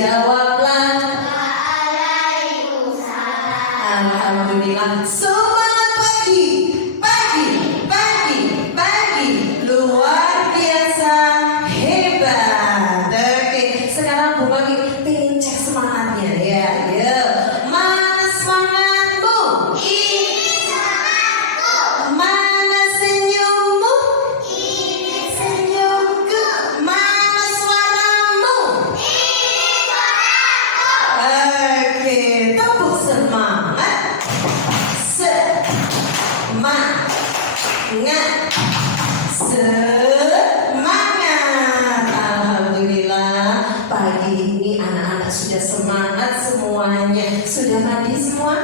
Jawablah. Waalaikumsalam. Alhamdulillah. Semangat pagi. Pagi. Luar biasa. Hebat. Oke, sekarang Bu Mami pengen cek semangatnya ya. Mana semangatmu? Ini semangatku. Mana senyummu? Ini senyumku. Mana suaramu? Ini suaraku. Oke, tepuk semangat. Semangat. Alhamdulillah, pagi ini anak-anak sudah semangat semuanya. Sudah mandi semua?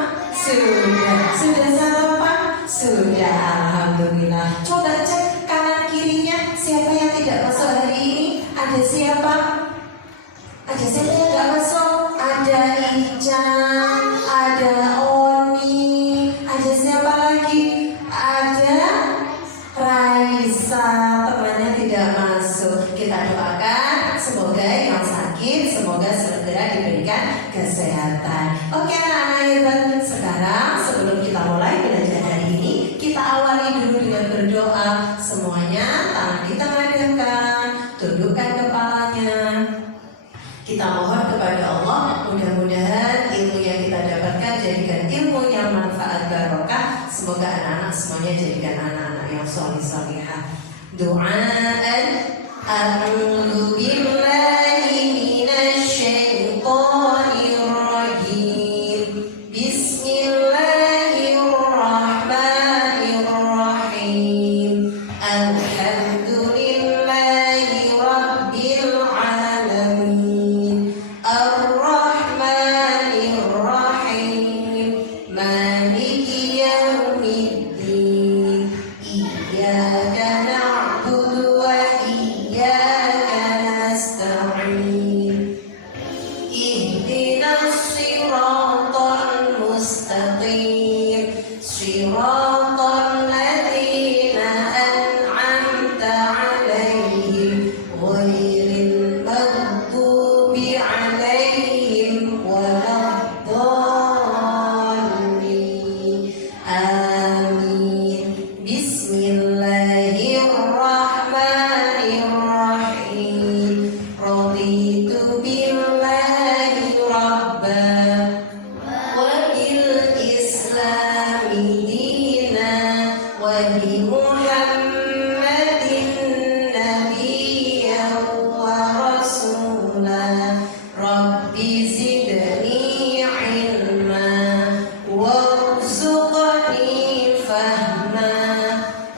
Sudah sarapan? Sudah. Alhamdulillah. Coba cek kanan kirinya, siapa yang tidak masuk hari ini? Ada siapa? Ada siapa yang tidak masuk? Ada Ican, ada Oni, ada siapa lagi? Ada Raisa, temannya tidak masuk. Kita doakan semoga yang sakit semoga segera diberikan kesehatan. Oke anak-anak hebat, sekarang sebelum kita mulai belajar hari ini, kita awali dulu dengan berdoa. Semuanya tangan ditengadahkan, tundukkan kepalanya. Kita mohon kepada Allah, mudah-mudahan ilmu yang kita dapatkan jadikan ilmu yang manfaat barokah. Semoga anak-anak semuanya jadikan anak-anak yang soleh-solehah. Doaan a'udzu billahi minasyaitonir rajim. Bismillahirrahmanirrahim. Alhamdulillahi rabbil alamin. Ar-Rahmanir-Rahim. Maliki yaumiddin. Iyyaka na'budu wa iyyaka nasta'in. Ihdinas siratal mustaqim. Siratal ladzina an'amta 'alaihim ghairil maghdubi 'alaihim waladdallin. Amin. Bismillahirrahmanirrahim. Raditu billahi rabban wa bil islami dinan wa bi Muhammadin nabiyyan wa rasulan. Rabbi zidni ilma warzuqni fahma.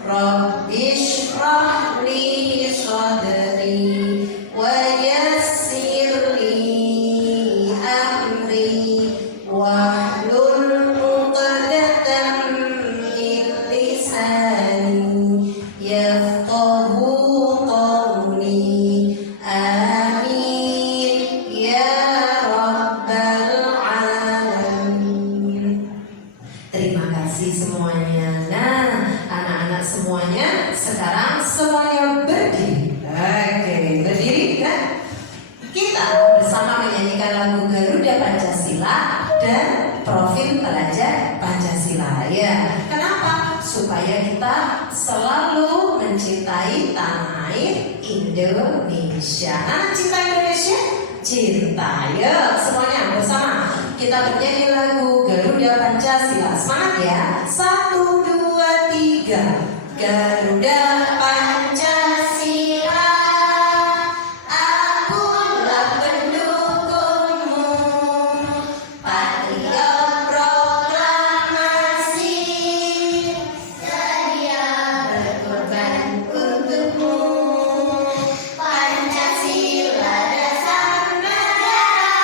Rabbi shrah li sadri wa yassir li amri wahlul 'uqdatam min lisani yafqahu qawli. Amin ya rabbal alamin. Terima kasih semuanya. Nah, anak-anak semuanya sekarang semuanya berdiri. Oke, berdiri kan? Kita bersama menyanyikan lagu Garuda Pancasila dan Profil Pelajar Pancasila. Ya, kenapa? Supaya kita selalu mencintai tanah air Indonesia. Nah, cinta Indonesia? Cinta. Ya, semuanya bersama kita bernyanyi lagu Garuda Pancasila. Semangat ya. 1, 2, 3. Garuda Pancasila, akulah pendukungmu. Patriot proklamasi, sedia berkorban untukmu. Pancasila dasar negara,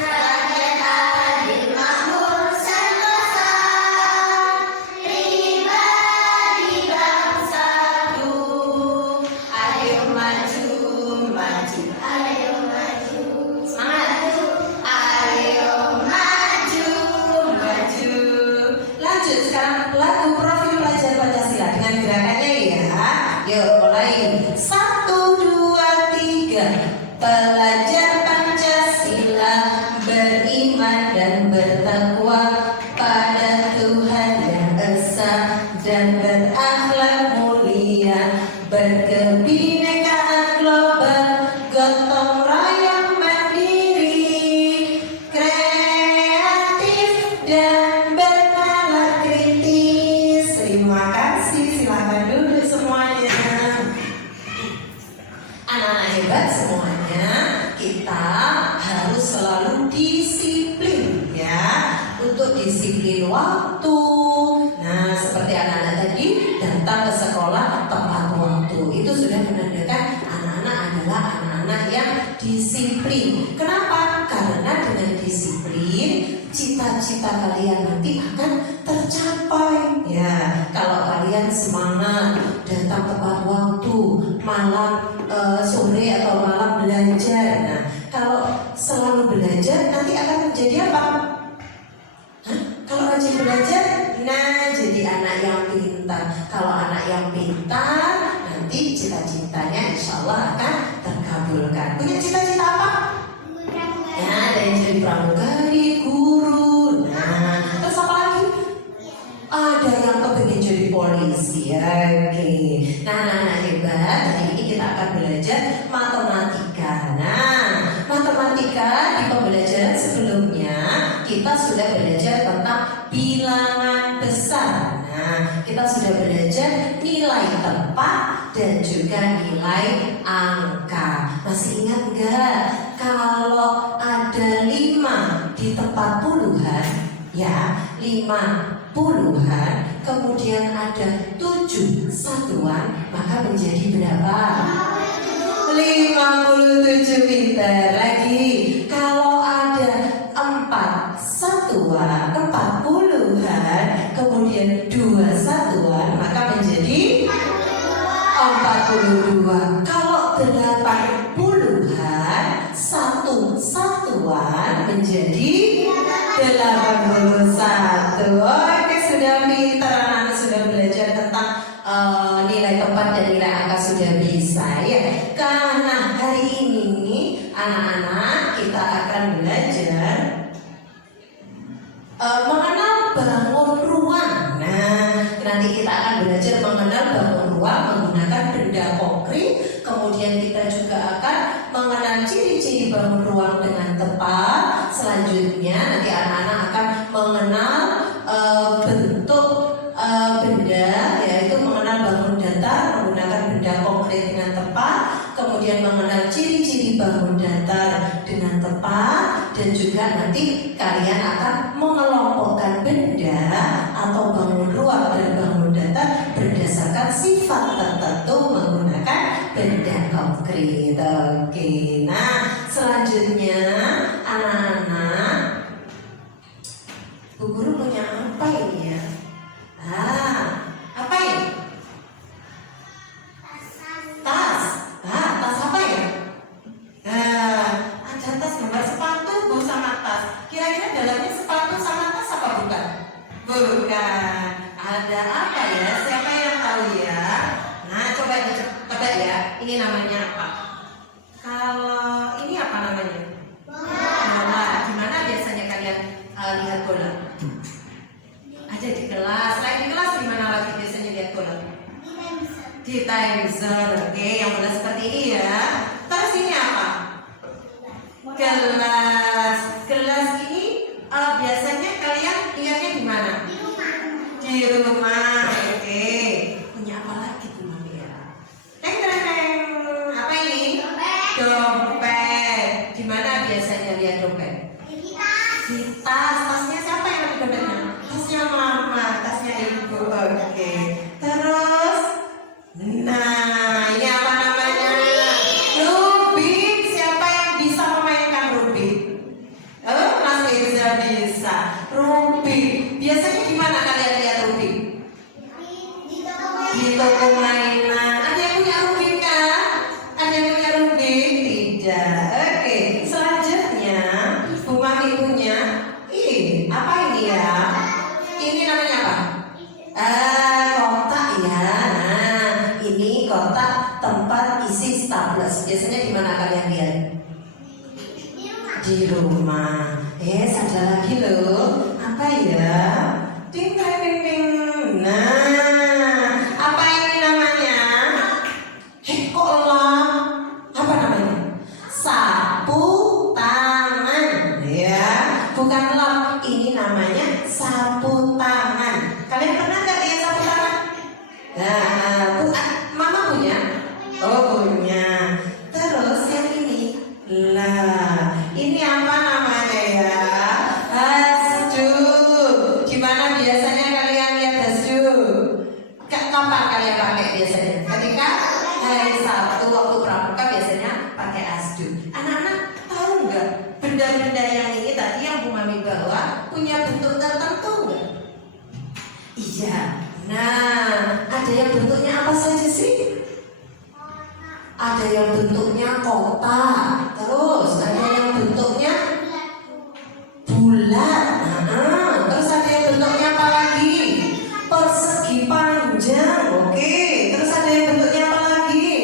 rakyat adil makmur sentosa. Pribadi bangsatu, ayo maju, maju, ayo maju. Semangat, ayo maju, maju. Lanjut sekarang lagu Profil Pelajar Pancasila dengan gerakannya ya. Yuk mulai. 1, 2, 3. Pelajar Pancasila kebinekaan global, gotong royong mandiri, kreatif dan bernalar kritis. Terima kasih, silakan duduk semuanya. Anak-anak hebat semuanya, kita harus selalu disiplin ya, untuk disiplin waktu. Nah, seperti anak-anak tadi datang ke sekolah tepat waktu, itu sudah menandakan anak-anak adalah anak-anak yang disiplin. Kenapa? Karena dengan disiplin cita-cita kalian nanti akan tercapai ya. Kalau kalian semangat datang tepat waktu, malam sore atau malam belajar. Nah, kalau selalu belajar nanti akan menjadi apa? Kalau rajin belajar, nah jadi anak yang pintar. Kalau anak yang pintar, nanti cita-citanya insya Allah akan terkabulkan. Punya cita-cita apa? Ya, ada yang jadi pramugari, guru. Nah, terus apa lagi? Ada yang kepingin jadi polisi. Oke. Nah, anak hebat. Hari ini kita akan belajar matematika. Nah, matematika di pembelajaran sebelumnya kita sudah belajar tentang bilangan besar. Nah, kita sudah belajar nilai tepat dan juga nilai angka. Masih ingat nggak? Kalau ada 5 di tempat puluhan, ya 5 puluhan, kemudian ada 7 satuan, maka menjadi berapa? 57 pintar lagi. Kalau ada 4 satuan, 4 puluhan, kemudian 2 satuan, maka menjadi 42. Kalau 8 puluhan, 1 satuan menjadi 81. Oke, sudah pintar, anak-anak sudah belajar tentang nilai tepat dan nilai angka sudah bisa ya. Karena hari ini anak-anak kita akan belajar mengenal bangun ruang. Nah, nanti kita akan belajar mengenal bangun ruang menggunakan benda konkret. Kemudian kita juga akan mengenal ciri-ciri bangun ruang dengan tepat. Selanjutnya nanti anak-anak akan mengenal bentuk benda, yaitu mengenal bangun datar menggunakan benda konkret dengan tepat. Kemudian mengenal ciri-ciri bangun datar dengan tepat. Dan juga nanti kalian akan mengelompokkan benda atau bangun ruang dan bangun datar berdasarkan sifat tertentu menggunakan benda konkret. Oke, nah selanjutnya anak-anak, Bu Guru punya apa ini ya? Apa ini? Tas. Tas apa ya? Ada tas gambar sepatu, Bu, sama tas. Kira-kira dalamnya sepatu sama tas apa bukan? Bukan. Ada apa ya? Siapa yang tahu ya? Nah, coba tebak ya. Ini namanya apa? Kalau ini apa namanya? Bola. Gimana biasanya kalian lihat bola? Ada di kelas. Selain di kelas, di mana lagi biasanya lihat bola? Di time zone. Oke, yang bola seperti ini ya. Terus ini apa? Gelas. Gelas ini biasanya kalian lihatnya di mana? Di rumah. Oke. Punya apa lagi tuh ya? Teng. Apa ini? Dompet. Di mana biasanya lihat dompet? Di tas. Tasnya siapa yang ada dompetnya? Tasnya mama, tasnya ibu. Oke. Terus, nah ini apa namanya? Rubik. Siapa yang bisa memainkan rubik? Mas bisa. Rubik. Biasanya gimana kalian lihat rubik? Di toko mainan. Ada yang punya rubik kan? Ada yang punya rubik? Tidak. Oke. Selanjutnya, Bu Mami punya. Apa ini ya? Ini namanya apa? Kotak ya. Nah, ini kotak tempat isi staples. Biasanya di mana kalian lihat? Di rumah. Ada lagi loh. Apa ya? Ding. Nah, apa ini namanya? Kok Ini apa namanya ya? Hasdu. Di mana biasanya kalian lihat hasdu? Kapan kalian pakai biasanya? Ketika hari Sabtu waktu pramuka biasanya pakai hasdu. Anak-anak tahu nggak benda-benda yang ini tadi yang Bu Mami bawa punya bentuk tertentu nggak? Iya. Nah, ada yang bentuknya apa saja sih? Ada yang bentuknya kotak, terus ada yang bentuknya bulat, terus ada yang bentuknya apa lagi? Persegi panjang, oke. Terus ada yang bentuknya apa lagi?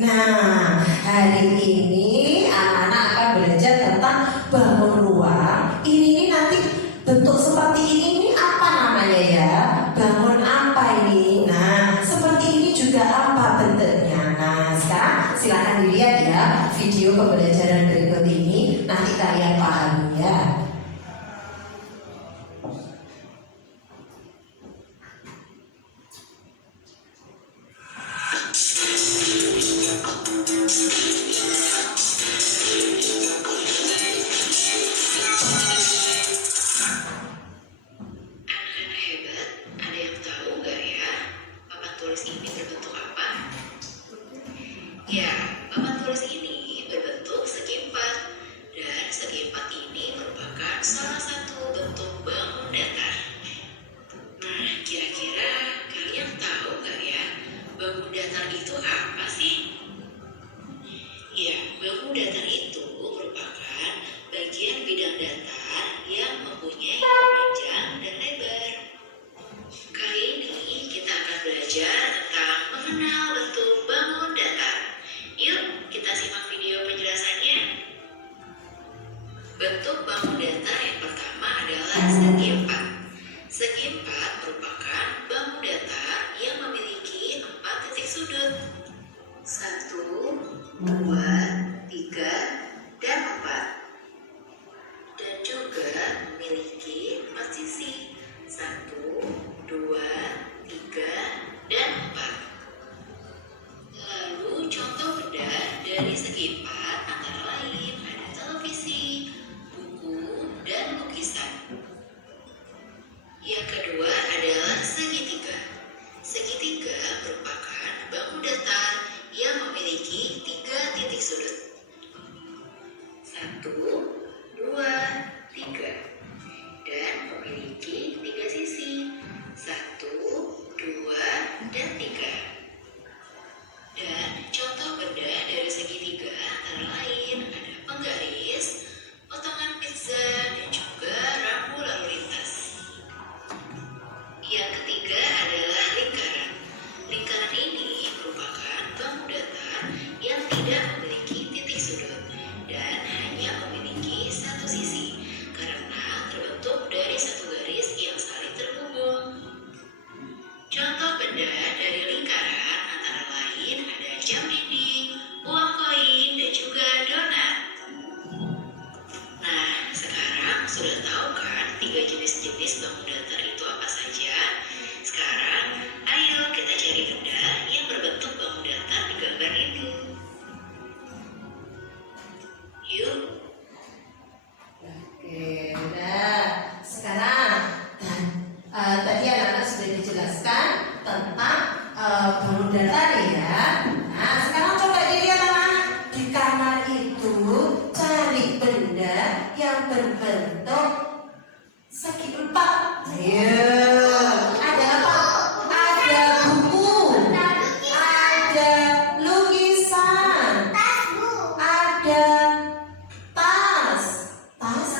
Nah, hari ini anak-anak akan belajar tentang bangun ruang. Ini nanti bentuk seperti ini apa namanya ya? Bangun apa ini? Nah, seperti ini juga apa bentuknya? Nah, sekarang silakan dilihat ya video pembelajaran berikut ini. Nanti kalian pahami ya. Ya, papan tulis ini berbentuk segi empat, dan segi empat ini merupakan salah satu bentuk bangun datar. Nah, kira-kira kalian tahu nggak ya, bangun datar itu apa sih? Ya, bangun datar itu merupakan bagian bidang datar yang mempunyai panjang dan lebar. Kali ini kita akan belajar tentang mengenal bentuk bangun datar. Yuk, kita simak video penjelasannya. Bentuk bangun datar yang pertama adalah segi empat. Segi empat merupakan bangun datar yang memiliki 4 titik sudut. 1, 2, 3, dan 4. Dan juga memiliki 4 sisi. 1, 2, 3, dan 4. Lalu contoh benda dari segi empat antara lain ada televisi, buku, dan lukisan. Yang kedua adalah segitiga. Segitiga merupakan bangun datar yang memiliki 3 titik sudut. 1, 2, 3. Dan memiliki 3 sisi. 1, 2, dan 3. Dan contoh benda dari segitiga antara lain ada penggaris, potongan pizza, dan juga rambu lalu lintas. Yang ketiga adalah lingkaran. Lingkaran ini merupakan bangun datar yang tidak memiliki titik sudut dan hanya memiliki 1 sisi karena terbentuk dari 1 garis yang saling terhubung. Contoh benda dari lingkaran antara lain ada jam dinding, uang koin, dan juga donat. Nah, sekarang sudah tahu kan 3 jenis-jenis bangun datar itu apa saja? Sekarang, ayo kita cari benda yang berbentuk bangun datar di gambar ini. Yuk. Oke, udah. Sekarang tadi anak-anak sudah dijelaskan tentang bangun datar ya. Nah, sekarang coba dilihat anak-anak di kamar itu cari benda yang berbentuk segi empat. Ayo, ada apa? Ada buku, ada lukisan, ada tas. Tas,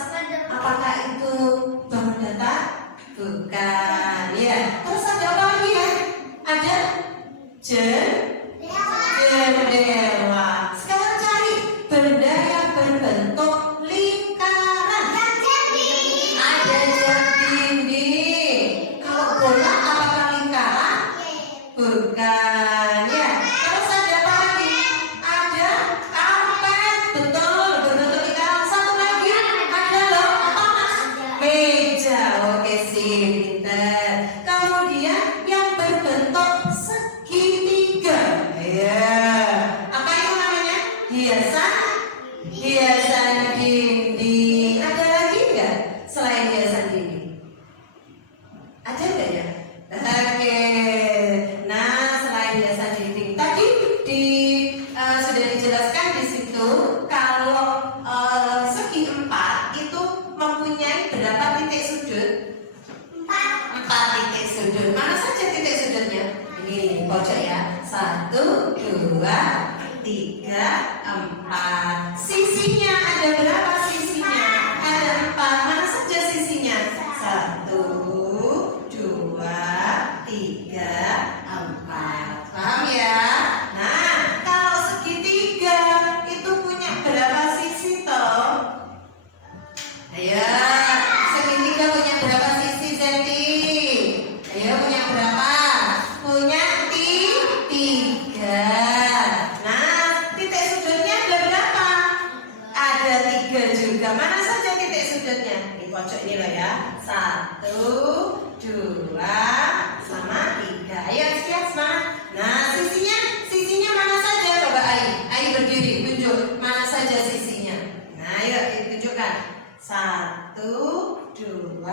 apakah itu bangun datar? Bukan, ya. Terus ada apa lagi ya? Ada jendela. Sekarang cari benda yang berbentuk lingkaran. Ada jam dinding. Kalau bola apakah lingkaran? Bukan, ya. Terus ada apa lagi? Ada karpet, betul, berbentuk lingkaran. Satu lagi ada loh, apa mas? Meja, oke sih, pintar. Kemudian yang berbentuk segitiga, ya. Apa itu namanya? Hiasan 2, 3, 4. Sisinya ada berapa sisinya? Ada 4. Mana saja sisinya? 1, 2, 3, 4. Paham ya? Nah, kalau segitiga itu punya berapa sisi toh? Ayo, segitiga punya berapa sisi, Zeti? Ayo, punya berapa? Punya 3. Nah, titik sudutnya ada berapa? Ada 3 juga. Mana saja titik sudutnya? Di pojok ini loh ya. 1, 2, sama 3. Ayo, siap semangat. Nah, sisinya mana saja? Coba Ai berdiri, tunjuk mana saja sisinya. Nah, ayo ditunjukkan. 1, 2,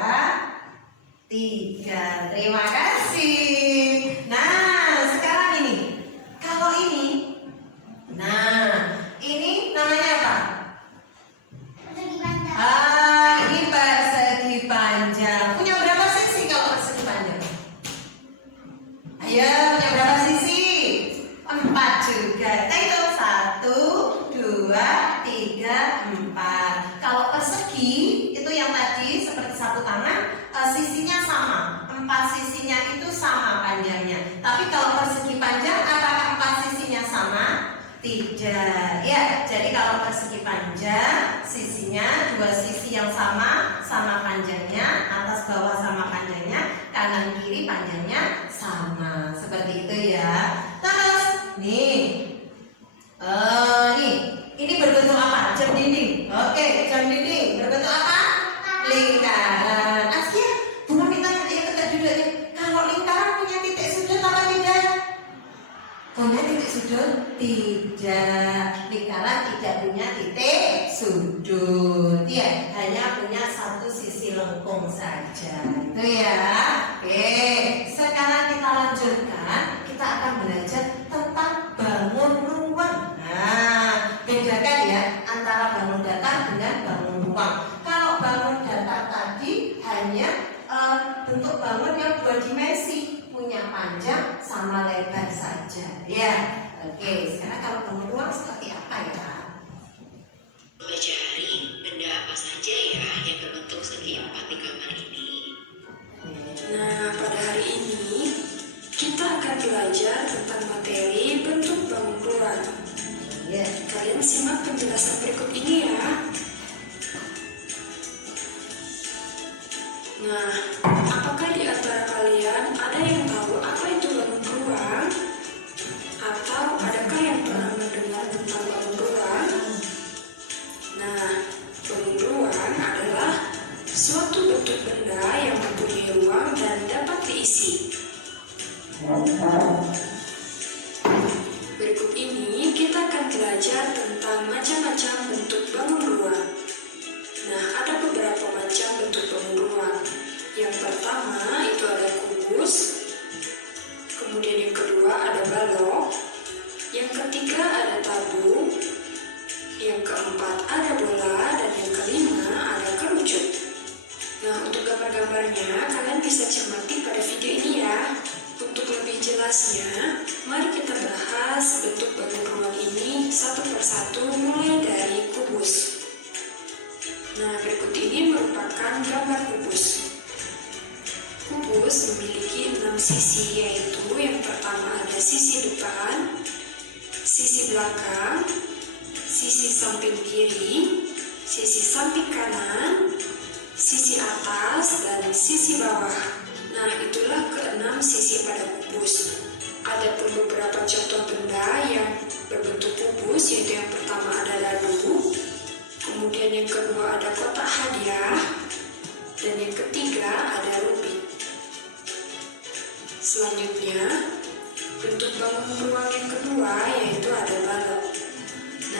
3. Terima kasih. Nah, sekarang ini. Kalau ini. Nah, ini namanya apa? Ini persegi panjang. Punya berapa sisi kalau persegi panjang? Ayo, punya berapa sisi? 4 juga. Kita hitung 1, 2, 3, 4. Kalau persegi itu yang tadi seperti sapu tangan, sisinya sama. 4 sisinya itu sama panjangnya. Tapi kalau persegi panjang, apakah 4 sisinya sama? Tidak. Ya, jadi kalau persegi panjang, sisinya 2 sisi yang sama panjangnya, atas bawah sama panjangnya, kanan kiri panjangnya sama. Seperti itu ya. Terus nih. Ini berbentuk apa? Jam dinding. Oke, jam dinding berbentuk apa? Lingkaran. Asya, bukan ditanya yang tegak duduknya. Kalau lingkaran punya titik sudut apa tidak? Punya titik sudut? Tidak. Lingkaran tidak punya titik sudut. Ya, hanya punya satu sisi lengkung saja. Itu ya. Oke, sekarang kita lanjutkan. Kita akan belajar tentang bangun ruang. Nah, bedakan ya antara bangun datar dengan bangun ruang. Kalau bangun datar tadi hanya bentuk bangun yang 2 dimensi, punya panjang sama lebar saja. Ya, oke. Sekarang kalau bangun ruang seperti apa ya? Pelajari benda apa saja ya yang berbentuk segi 4 di kamar ini. Nah, pada hari ini kita akan belajar tentang materi bentuk bangun ruang. Ya. Kalian simak penjelasan berikut ini ya. Nah, apakah di antara kalian ada yang tahu apa itu bangun ruang? Atau adakah yang pernah mendengar tentang bangun ruang? Nah, bangun ruang adalah suatu bentuk benda yang mempunyai ruang dan dapat diisi. Berikut ini kita akan belajar tentang macam-macam bentuk bangun ruang. Nah, ada beberapa macam bentuk bangun ruang. Yang pertama itu ada kubus, kemudian yang kedua ada balok, yang ketiga ada tabung, yang keempat ada bola, dan yang kelima ada kerucut. Nah, untuk gambar-gambarnya kalian bisa cermati pada video ini ya. Untuk lebih jelasnya, mari kita bahas bentuk bangun ruang ini satu persatu mulai dari kubus. Nah, berikut ini merupakan gambar kubus. Kubus memiliki 6 sisi, yaitu yang pertama ada sisi depan, sisi belakang, sisi samping kiri, sisi samping kanan, sisi atas, dan sisi bawah. Nah, itulah ke-6 sisi pada kubus. Ada pun beberapa contoh benda yang berbentuk kubus, yaitu yang pertama ada dadu, kemudian yang kedua ada kotak hadiah, dan yang ketiga ada rubik. Selanjutnya, bentuk bangun ruang yang kedua yaitu ada balok.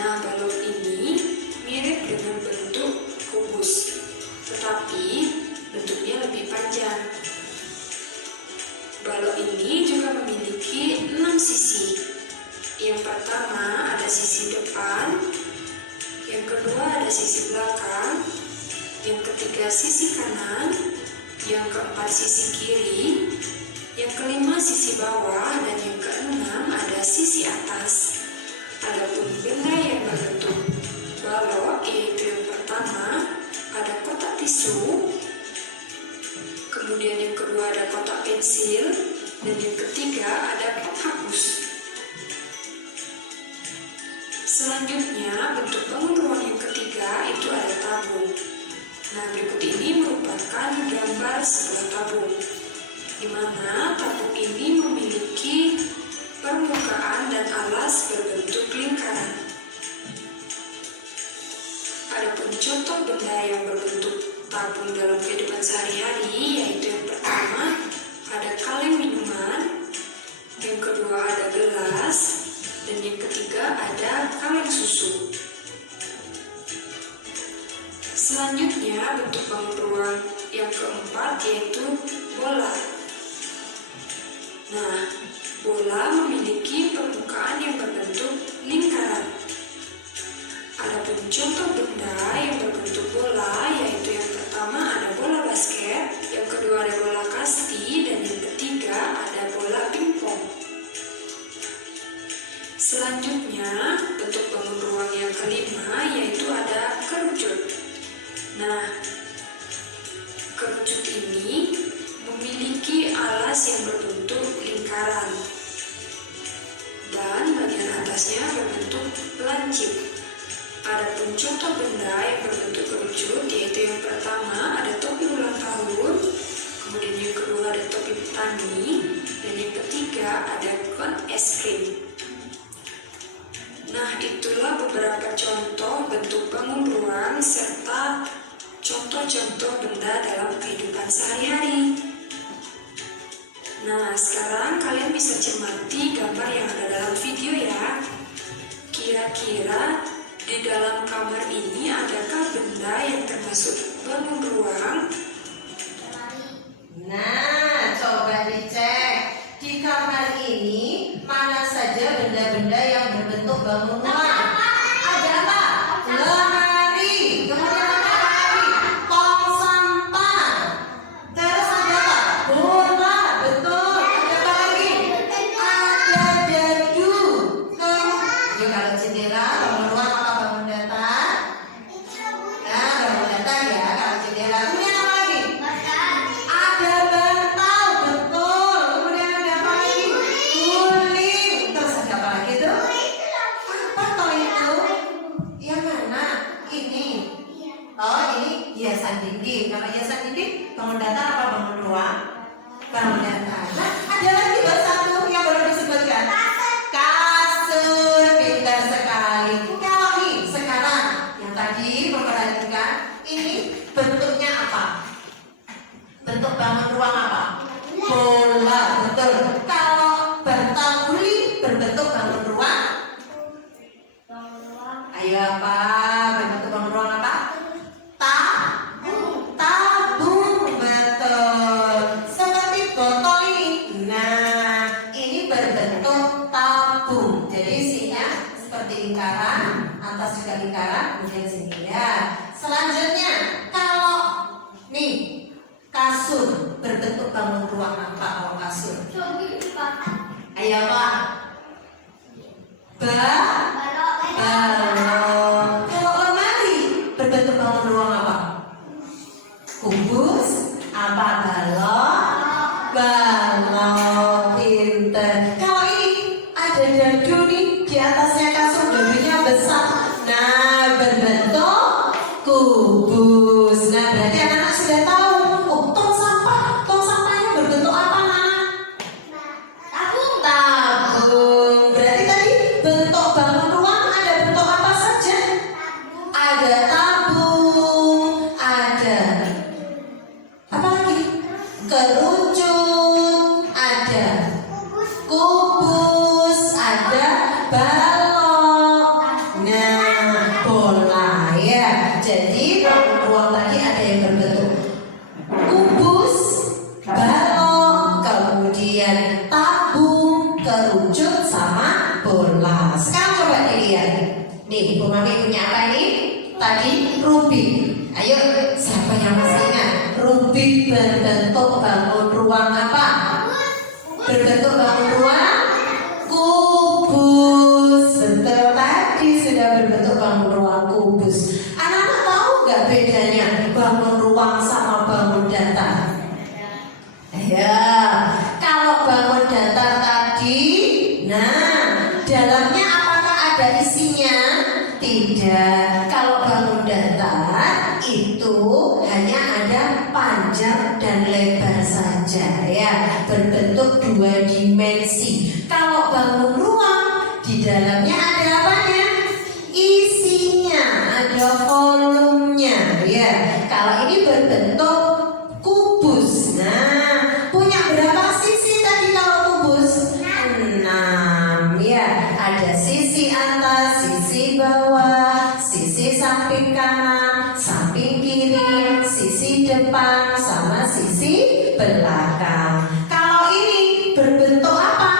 Nah, balok ini mirip dengan bentuk kubus, tetapi bentuknya lebih panjang. Balok ini juga memiliki 6 sisi. Yang pertama ada sisi depan, yang kedua ada sisi belakang, yang ketiga sisi kanan, yang keempat sisi kiri, yang kelima sisi bawah, dan yang keenam ada sisi atas. Adapun benda yang berbentuk balok, yaitu yang pertama ada kotak tisu, kemudian yang kedua ada kotak pensil, dan yang ketiga ada plat hapus. Selanjutnya, bentuk bangun ruang yang ketiga itu ada tabung. Nah, berikut ini merupakan gambar sebuah tabung, di mana tabung ini memiliki permukaan dan alas berbentuk lingkaran. Adapun contoh benda yang berbentuk tabung dalam kehidupan sehari-hari, yaitu yang pertama ada kaleng minuman, yang kedua ada gelas, dan yang ketiga ada kaleng susu. Selanjutnya, bentuk bangun ruang yang keempat yaitu bola. Nah, bola memiliki permukaan yang berbentuk lingkaran. Adapun contoh benda yang berbentuk bola, yaitu yang pertama ada bola basket, yang kedua ada bola kasti, dan yang ketiga ada bola pingpong. Selanjutnya, bentuk bangun ruang yang kelima yaitu ada kerucut. Nah, kerucut ini memiliki alas yang berbentuk lingkaran dan bagian atasnya berbentuk lancip. Adapun contoh benda yang berbentuk kerucut yaitu yang pertama ada topi ulang tahun, kemudian yang kedua ada topi petani, dan yang ketiga ada kon es krim. Nah, itulah beberapa contoh bentuk bangun ruang serta contoh-contoh benda dalam kehidupan sehari-hari. Nah, sekarang kalian bisa cermati gambar yang ada dalam video ya. Kira-kira di dalam kamar ini adakah benda yang termasuk bangun ruang? Nah, coba dicek di kamar ini mana saja benda-benda yang berbentuk bangun ruang. Ada apa? Lemari. Kemudian ada lemari, tong sampah. Terus ada apa? Bola. Betul. Ada apa lagi? Ada dadu. Yuk, kalau jendela bangun ruang apa bangun datar? Nah, bangun datar ya kalau jendela. Kemudian apa lagi? Ada bantal, betul. Kemudian ada apa lagi? Guling. Terus ada apa lagi tuh? Apa toh itu? Yang mana? Ini. Oh, ini hiasan dinding. Kalau hiasan dinding, bangun datar apa bangun ruang? Bangun datar. Nah, ada lagi buat satu yang baru disebutkan. Kasur. Pintar sekali. Kalau nih sekarang yang tadi memperhatikan ini bentuknya apa? Bentuk bangun ruang apa? Bola, betul. Kalau bantal guling berbentuk bangun ruang? Ayo apa? Berbentuk bangun ruang apa? Tabung, betul. Seperti botol ini. Nah, ini berbentuk tabung. Jadi isinya seperti lingkaran, atas juga lingkaran, kemudian sini ya. Selanjutnya, kalau nih kasur berbentuk bangun ruang apa kalau kasur? Ayo Pak. Balok. Kalau lemari berbentuk bangun ruang apa? Kubus. Apa balok. Pinter. Kalau ini ada dadu nih di atasnya kasur, dadunya besar. Nah, berbentuk kubus. Nah, berarti anak-anak sudah tahu. Tong sampahnya berbentuk apa, Nak? Tabung. Berarti tadi bentuk bangun ruang ada bentuk apa saja? Ada tabung, ada apa lagi? Kerucut, ada kubus, ada balok. Nah, bola ya. Jadi bangun ruang tadi ada yang berbentuk kubus, balok, kemudian tabung, kerucut, sama bola. Sekarang coba dilihat. Nih, Ibu Mami punya apa ini? Tadi rubik. Ayo, siapa yang masih ingat? Rubik berbentuk bangun ruang apa? Berbentuk bangun ruang kubus. Betul. ada isinya? Tidak. Kalau bangun datar itu hanya ada panjang dan lebar saja ya, berbentuk 2 dimensi. Kalau bangun ruang di dalamnya ada apanya? Isinya, ada volumenya ya. Kalau ini berbentuk kubus. Nah, punya berapa sisi tadi kalau kubus? 6 ya. Ada sisi atas, sisi bawah, sisi samping kanan, samping kiri, sisi depan sama sisi belakang. Kalau ini berbentuk apa?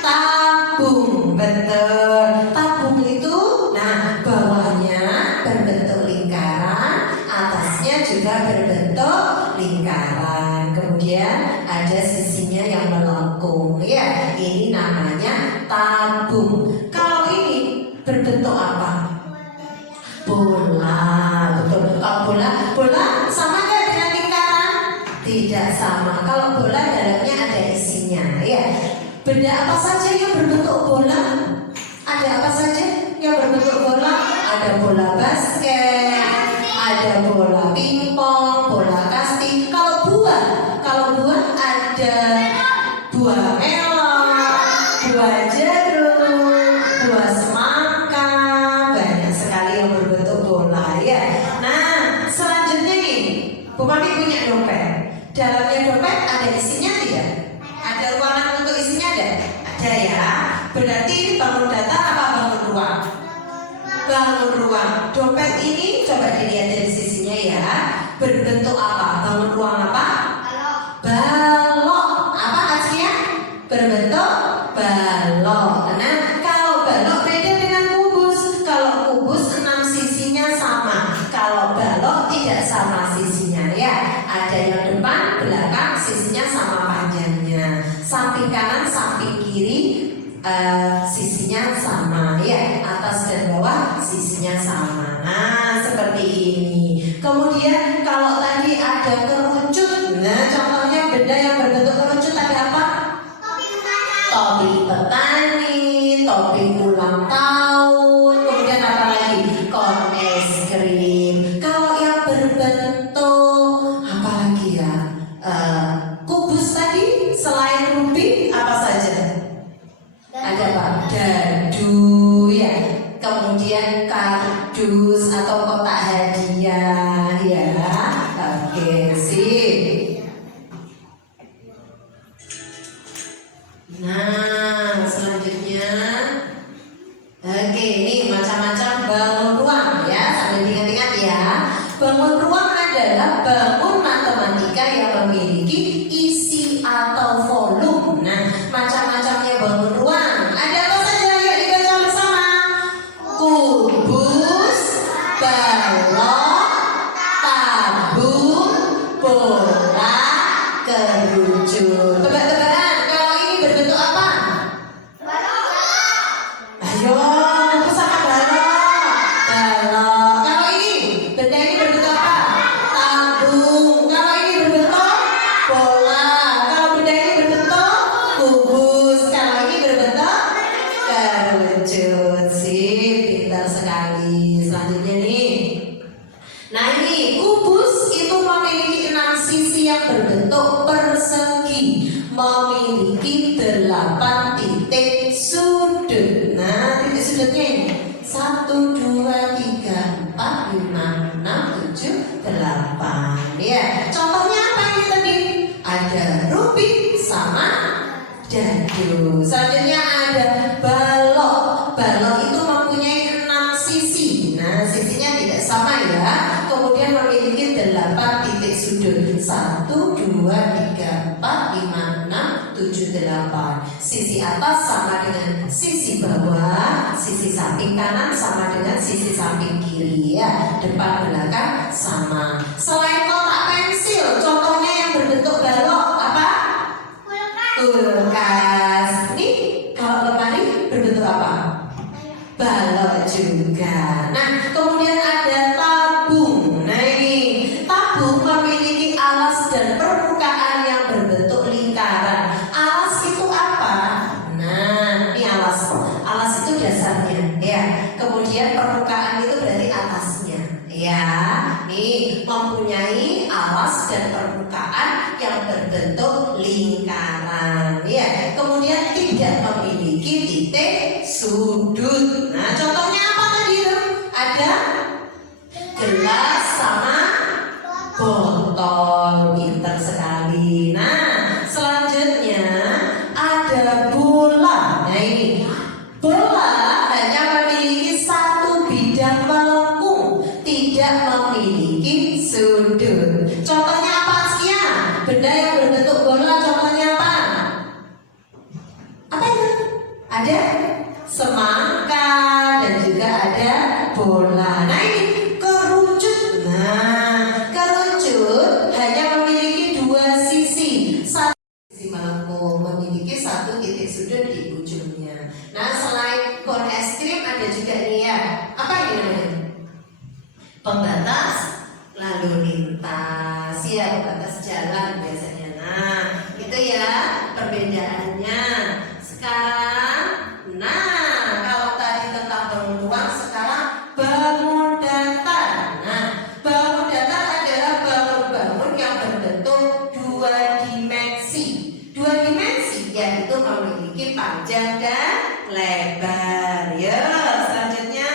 Tabung, betul. Tabung itu, nah bawahnya berbentuk lingkaran, atasnya juga berbentuk lingkaran. Kemudian ada sisinya yang melengkung, ya. Ini namanya tabung. Kalau ini berbentuk apa? Bola, betul. Kalau bola sama nggak dengan lingkaran? Tidak sama. Kalau bola dalamnya ada isinya, ya. Benda apa saja yang berbentuk bola? Ada apa saja yang berbentuk bola? Ada bola basket, ada bola pingpong, bola kasti. Kalau buah ada buah melon, buah jeruk, buah semangka, banyak sekali yang berbentuk bola ya. Nah, selanjutnya nih, Bu Mami punya dompet. Dalamnya dompet ada isinya tidak? Ada ruangan untuk isinya ada? Ada ya. Berarti ini bangun datar apa bangun ruang? Bangun ruang. Dompet ini coba dilihat dari sisinya ya. Berbentuk apa? Bangun ruang apa? Balok. Apa hasilnya? Berbentuk balok. Nah, kalau balok beda dengan kubus. Kalau kubus 6 sisinya sama. Kalau balok tidak sama sisinya ya. Ada yang depan, belakang, sisinya sama panjangnya. Samping kanan, samping kiri, sisinya sama ya. Atas dan bawah sisinya sama. Nah, seperti ini. Kemudian kalau tadi ada kerucut, nah contohnya benda yang berbentuk kerucut ada apa? Topi petani, topi ulang tahun, kemudian apa lagi? Kon es krim. Kalau yang berbentuk apa lagi ya? Kubus tadi selain rubi apa saja? Ada apa? Dadu ya. Kemudian kardus atau kotak hadiah ya. Oke, sip. Nah, selanjutnya oke, ini macam-macam bangun ruang ya. Sambil ingat-ingat ya. Bangun ruang adalah bangun matematika yang memiliki isi atau volume. Nah, macam-macamnya bangun ruang. Ada apa saja? Yuk dibaca bersama. Kubus, balok, tabung, bola, kerucut. Tebak-tebakan, kalau ini berbentuk apa? Ayo, kubus sama balok. Balok. Kalau ini, benda ini berbentuk apa? Tabung. Kalau ini berbentuk bola. Kalau benda ini berbentuk kubus. Kalau ini berbentuk kerucut. Sip, pintar sekali. Selanjutnya nih. Nah ini kubus itu memiliki 6 sisi yang berbentuk persegi, memiliki 8 titik sudut. Nah titik sudutnya ini 1, 2, 3, 4, 5, 6, 7, 8 ya. Contohnya apa ini tadi? Ada rubi sama dadu. Selanjutnya ada balok. Balok itu mempunyai 6 sisi. Nah sisinya tidak sama ya. Kemudian memiliki 8 titik sudut. 1, 2, 3, 4, 5, 6, 7, 8. Sisi atas sama dengan sisi bawah. Sisi samping kanan sama dengan sisi samping kiri ya. Depan belakang sama. Selain kotak pensil, contohnya yang berbentuk balok apa? Kulkas. Nih kalau lemari berbentuk apa? Balok juga. Nah kemudian ada tabung. Nah ini tabung memiliki alas dan permukaan yang berbentuk lingkaran. Alas itu apa? Nah ini alas. Alas itu dasarnya ya. Kemudian permukaan itu berarti atasnya, ya. Nih mempunyai alas dan permukaan yang berbentuk lingkaran, ya. Kemudian tidak memiliki titik sudut. Nah, contohnya apa tadi itu? Ada gelas sama botol, pintar sekali. Nah, selanjutnya ada bola. Nah ini bola hanya memiliki satu bidang melengkung, tidak memiliki sudut. Contohnya apa Askia? Benda yang berbentuk bola, contohnya apa? Apa itu? Ada semangka dan juga ada bola. Nah ini kerucut. Nah, kerucut hanya memiliki dua sisi. Satu sisi melengkung, memiliki satu titik sudut di ujungnya. Nah, selain kon es krim ada juga nih ya. Apa ini namanya? Pembatas lalu lintas, ya, pembatas jalan biasanya. Nah, itu ya perbedaannya. Sekarang, nah, kalau tadi tentang bangun ruang, sekarang bangun datar. Nah, bangun datar adalah bangun-bangun yang berbentuk dua dimensi. Dua dimensi yaitu memiliki panjang dan lebar. Ya, selanjutnya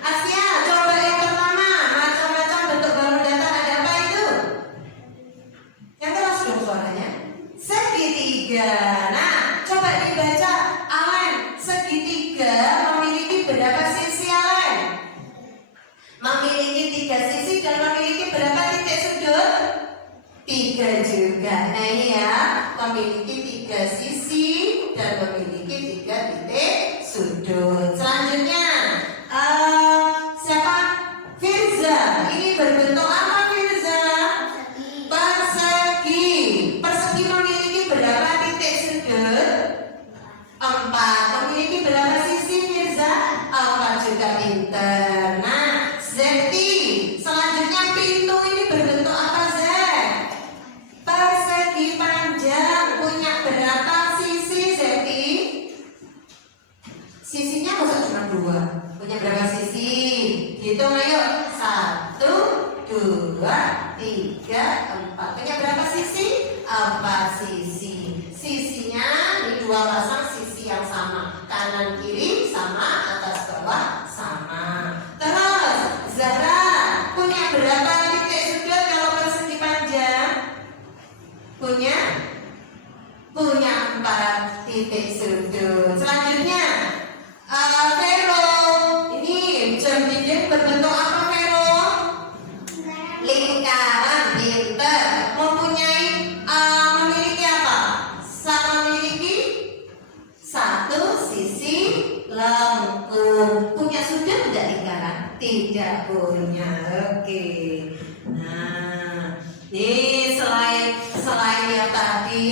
Asia, coba yang pertama, macam-macam bentuk bangun datar ada apa itu? Yang keras dong suaranya. Segitiga. Nah, coba dibaca, Alen, segitiga memiliki berapa sisi, Alen? Memiliki 3 sisi dan memiliki berapa titik sudut? 3 juga. Nah ini ya, memiliki 3 sisi dan memiliki 3 titik sudut. Selanjutnya, siapa? Firza. Ini berbentuk apa, Firza? Persegi. Persegi memiliki berapa titik sudut? 4. Memiliki berapa sisi, Firza? 4 juga, pinter. Nah, Zeti. Selanjutnya pintu ini berbentuk apa, Zet? Persegi panjang. Punya berapa sisi, Zeti? Sisinya masa cuma 2? Punya berapa sisi? Hitung ayo. 1, 2, 3, 4. Punya berapa sisi? 4 sisi. Sisinya di 2 pasang sisi yang sama. Kanan kiri sama, atas bawah sama. Terus Zahra punya berapa titik sudut kalau persegi panjang? Punya 4 titik sudut. Selanjutnya Vero, ini jam dinding berbentuk apa, Vero? Lingkaran, pinter. Memiliki apa? Memiliki 1 sisi lengkung. Punya sudut tidak lingkaran? Tidak punya. Oke. Nah, ini selain yang tadi,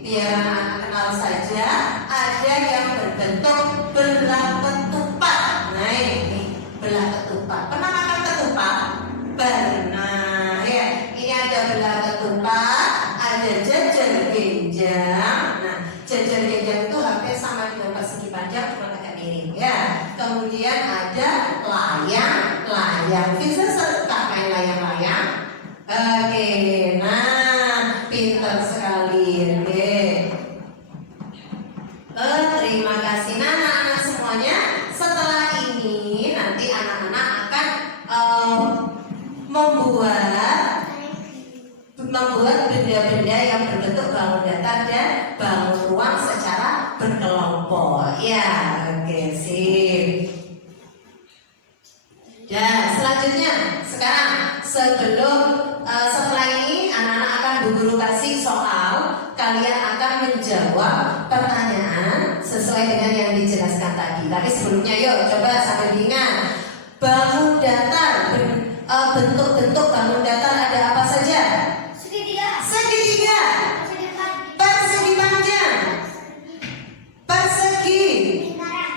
biar anak kenal saja, ada yang berbentuk belah ketupat. Nah ini belah ketupat. Pernah makan ketupat? Pernah ya. Ini ada belah ketupat, ada jajar genjang. Nah, jajar genjang itu hampir sama dengan persegi panjang, cuma agak miring ya. Kemudian ada layang. Bisa suka main layang-layang? Oke, nah pintar sekali. Oke. Terima kasih. Nah, anak-anak semuanya, setelah ini nanti anak-anak akan membuat benda-benda yang berbentuk bangun datar dan bangun ruang secara berkelompok. Ya, oke, sip. Dan selanjutnya, sekarang setelah ini anak-anak akan Bu Guru kasih soal. Kalian akan menjawab pertanyaan sesuai dengan yang dijelaskan tadi. Tapi sebelumnya yuk coba sambil diingat. Bangun datar, bentuk-bentuk bangun datar ada apa saja? Segitiga. Persegi panjang. Persegi.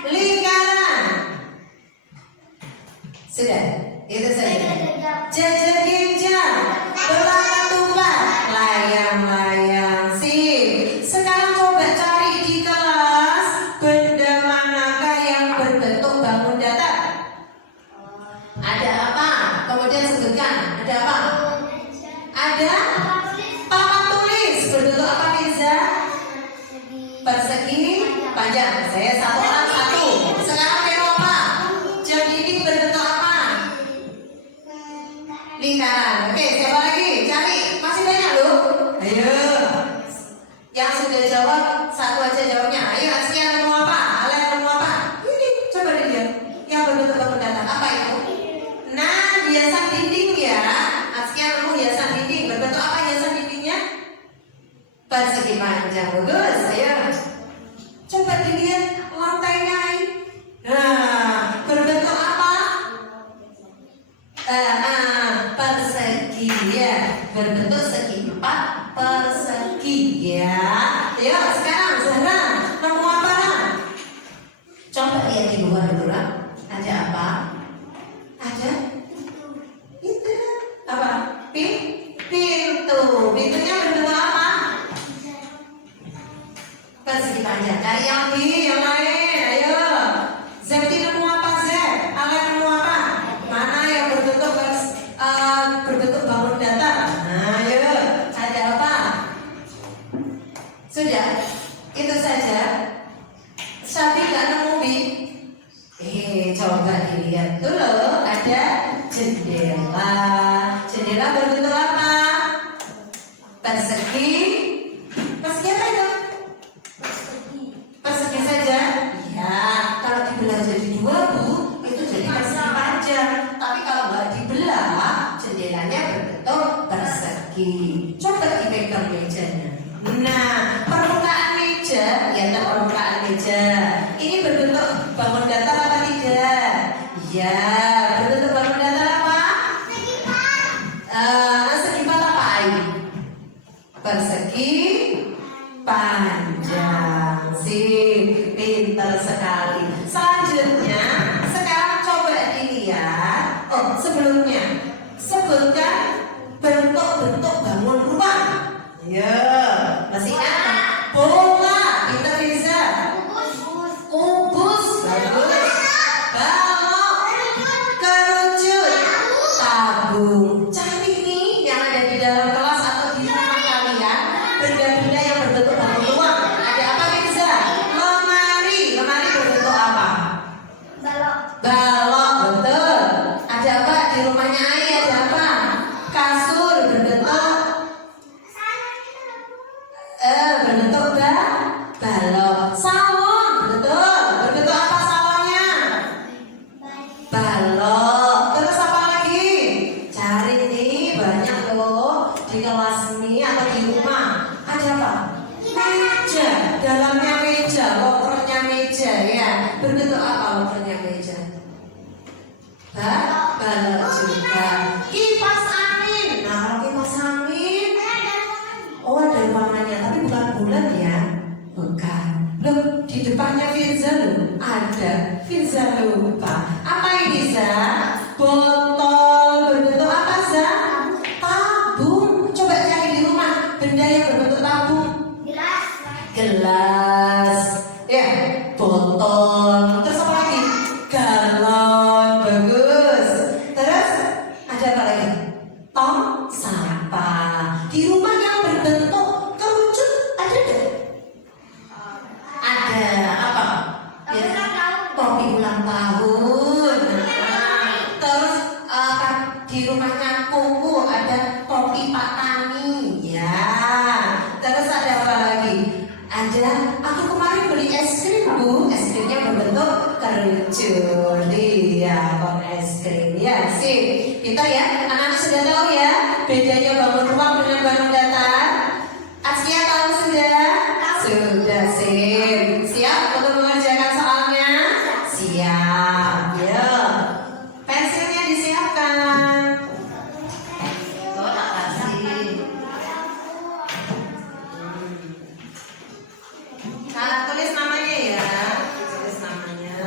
Lingkaran. Sudah, itu saja. Jajar genjang. Belah ketupat. Layang-layang. Sip. Sekarang coba cari di kelas benda manakah yang berbentuk bangun datar? Ada apa? Kemudian sebutkan. Ada apa? Ada papan tulis. Berbentuk apa Riza? Persegi panjang. Saya satu orang satu. Sekarang menu apa? Jam dinding berbentuk apa? Lingkaran. Oke, siapa lagi? Cari. Masih banyak loh. Ayo. Yang sudah jawab satu aja jawabnya. Ayo, sekian nemu apa? Kalian nemu apa? Ini coba dilihat. Yang berbentuk bangun datar apa itu? Nah, hiasan dinding ya. Sekian nemu hiasan dinding. Berbentuk apa hiasan dindingnya? Persegi panjang. Bagus. Ayo. Coba dilihat lantainya. Nah, berbentuk apa? Persegi ya. Berbentuk segi empat persegi ya. Ayo sekarang Zahra nemu apa? Coba lihat di luar dulu lah. Ada apa? Ada? Itu apa? Pintu. Pintunya berbentuk apa? Persegi panjang. Cari yang lain. Ayo. Zeti nemu apa Zet? Kalian nemu apa? Mana yang berbentuk berbentuk bangun datar? Nah, ayo. Ada apa? Sudah. Itu saja. Sapi nggak nemu Bi? Coba dilihat dulu. Ada jendela. Jendela berbentuk apa? Persegi. Persegi apa itu? Persegi saja? Ya, kalau dibelah jadi dua Bu, itu jadi persegi panjang. Tapi kalau nggak dibelah, jendelanya berbentuk persegi. Coba dipegang mejanya. Nah, permukaan meja, ya permukaan meja. Ini berbentuk bangun datar apa tidak? Ya, berbentuk bangun datar apa? Segi empat apa ini? Persegi panjang. Sip, pintar sekali. Selanjutnya, sekarang coba dilihat. Oh, sebelumnya sebutkan bentuk-bentuk bangun rumah. Ya, masih ingat? Bola, pintar Riza. Kubus, bagus. Balok, kerucut, tabung. Cantik nih yang ada di dalam kelas atau di rumah kalian. Benda-benda yang berbentuk bangun rumah. Ada apa Riza? Lemari. Lemari berbentuk apa? Balok, betul. Ada apa di rumahnya Ai? Ada apa? Kasur berbentuk berbentuk balok. Salon, betul. Berbentuk apa salonnya? Balok. Terus apa lagi? Cari nih, banyak loh di kelas ini atau di rumah. Ada apa? Meja. Dalamnya meja, lokernya meja ya. Berbentuk apa lokernya meja? Balok juga. Kipas angin. Nah, kalau kipas angin, oh ada ruangannya, tapi bukan bulat ya. Bukan. Loh, di depannya Firza loh. Ada. Firza lupa. Apa ini Za? Botol. Berbentuk apa Za? Tabung. Coba cari di rumah benda yang berbentuk tabung. Gelas. Ya, botol. Terus apa lagi? Galon. Bagus. Terus ada apa lagi? Tong sampah. Di rumah yang berbentuk kerucut ada deh. Ada apa? Ya, topi ulang tahun. Nah, terus di rumahnya Koko ada topi Pak Tani. Ya. Terus ada apa lagi? Ada. Aku kemarin beli es krim Bu. Es krimnya berbentuk kerucut. Iya, kok es krim ya. Sip. Kita ya, anak-anak sudah tahu ya bedanya bangun rumah dengan bangun datar. Askia tahu sudah? Sudah sip. Siap untuk mengerjakan soalnya? Siap. Ya. Pensilnya disiapkan. Oh, tak kasih. Nah, tulis namanya ya. Tulis namanya.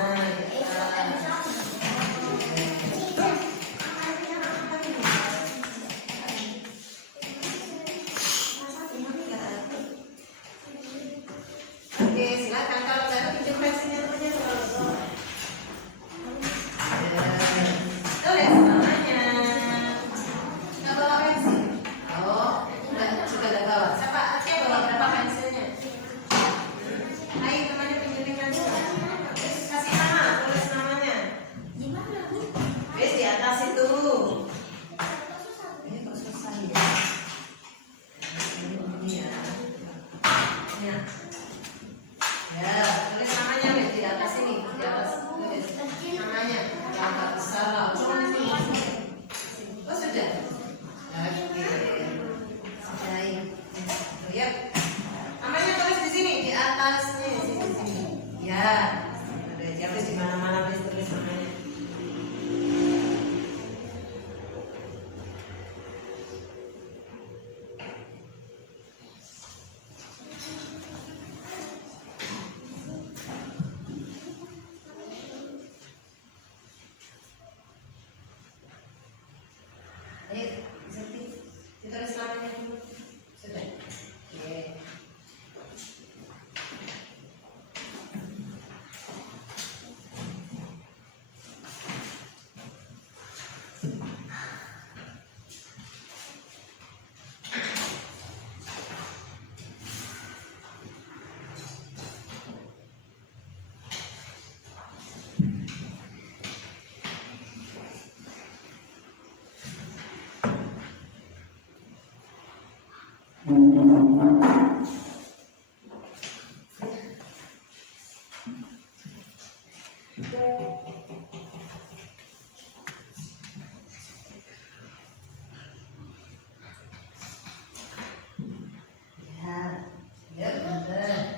Ya, bener.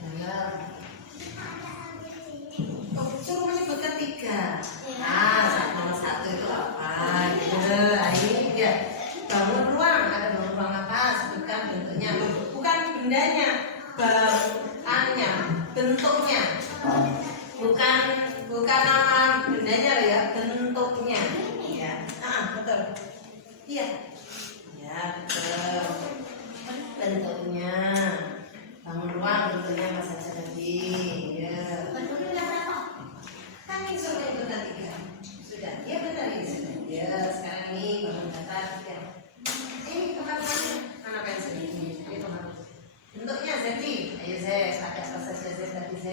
Bener. Oh, coba menyebutkan 3. Nomor 1 itu apa? Ini ya. Bangun ruang. Ada bangun ruang apa? Sebutkan bentuknya. Bukan bendanya, bangunannya, bentuknya. Bukan nama bendanya loh ya, bentuknya. Ya, betul. Iya. Ya, betul. Bentuknya. Bangun ruang bentuknya apa saja tadi? Ya. Kan ini sudah bentuk 3. Sudah. Ya benar ini sudah. Ya, sekarang ini bangun datar 3. Ini tempat mana pensil ini? Ini tempat. Bentuknya Z. Ayo Z, ada apa saja Z tadi Z?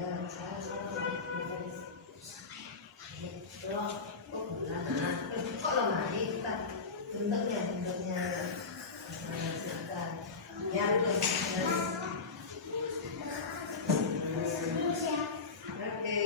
Ya, kok lemari kita bentuknya silakan ya terus oke.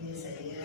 Ini saya.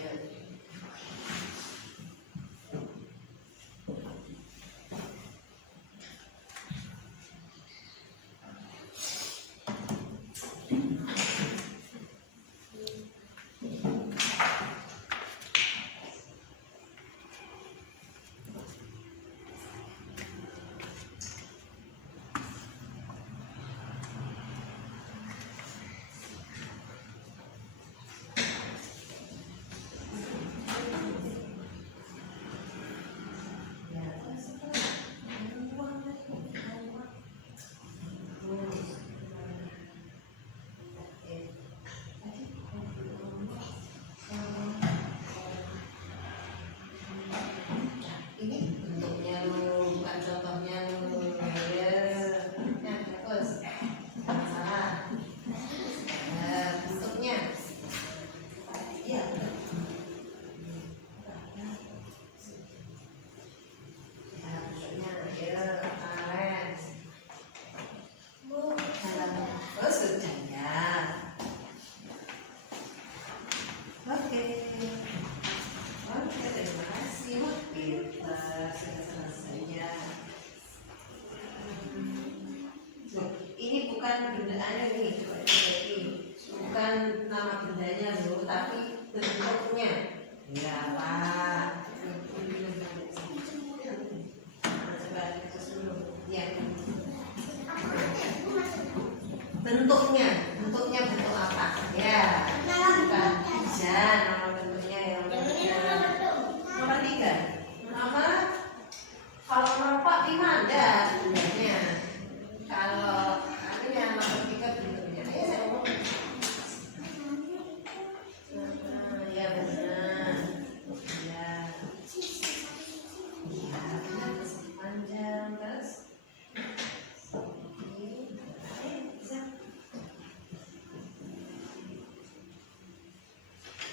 Ini bentuknya lu, bukan contohnya lu. Ya, bagus. Salah. Bentuknya. Iya. Ya, bentuknya. Ya, keren. Oh, sudah ya. Oke. Oke, terima kasih. Pintar, sudah selesai ya. Loh, ini bukan bendaannya nih, bukan nama bendanya loh, tapi bentuknya. Ya Pak. Coba terus dulu. Ya. Bentuknya bentuk apa? Ya. Bukan. Ya, nama bentuknya yang nomor 3. Nama kalau merokok di mana bentuknya? Kalau ini yang nomor 3 bentuknya. Ayo saya ngomong. Ya benar. Ya. Ya, benar. Panjang terus.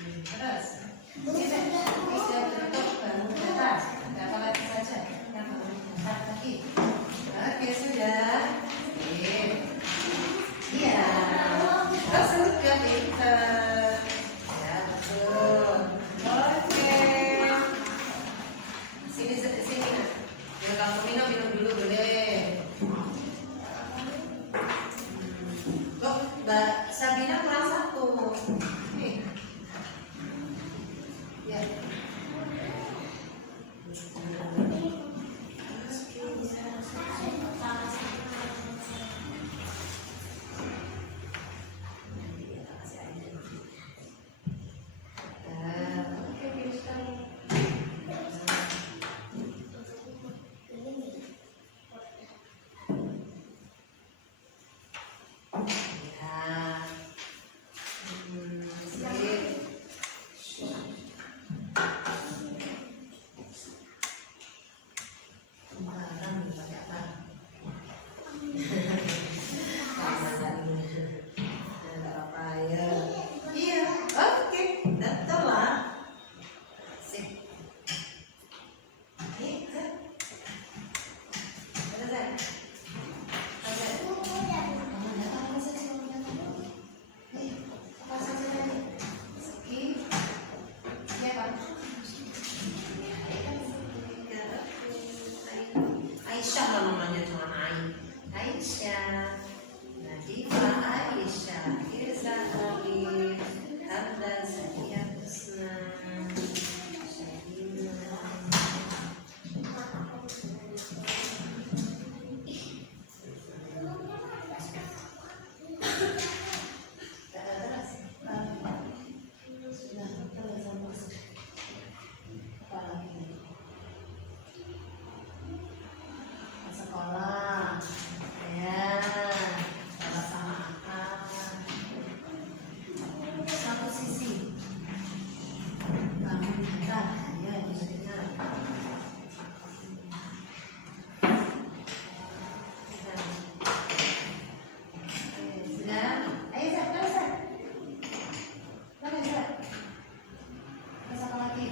Terus. Bisa bentuk bangun atas. Apa lagi saja? Yang bangun atas lagi. Oke sudah. Iya. Terus sudah pinter. Ya betul. Oke. Sini. Kalau kamu minum dulu boleh. Mbak Sabina kurang 1. Nih. namanya cuma Aisyah, Nadifa Aisyah, Firza Khalid, Hamdan Sania Husna, Syahina. Sekolah, ya, sekolah sama akak. Satu sisi, kamu bentar, ya bisa dengar. Sudah, ayo Zat, terus Zat. Terus Zat. Terus apa lagi?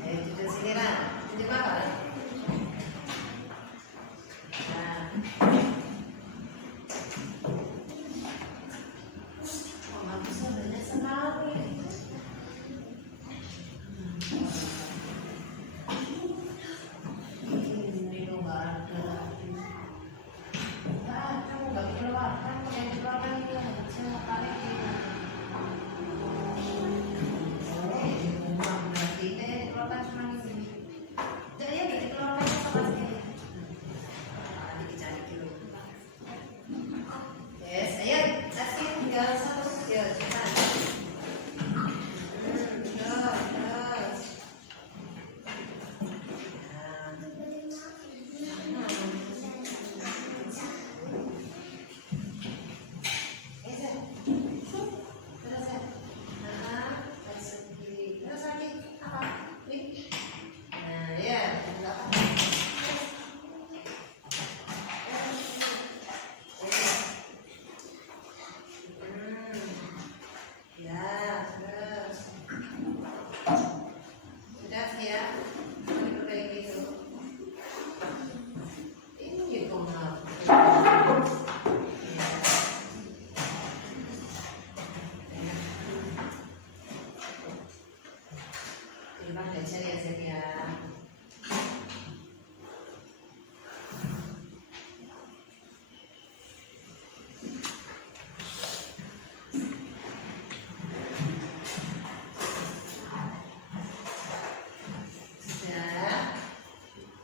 Ayo duduk sini lah. Duduk apa? Nah. Oh, bagusnya banyak sekali. Ini lo nggak ada. Kamu nggak bikin luar. Kamu yang dikeluarkan itu yang kecil sekali. Berarti dikeluarkan cuma ini. Jadi ya dikeluarkan sama sekali. Nanti dicari dulu. Yes, ayo kasih tinggal satu ya cepat. Terus. Belajar ya Zed ya. Sudah.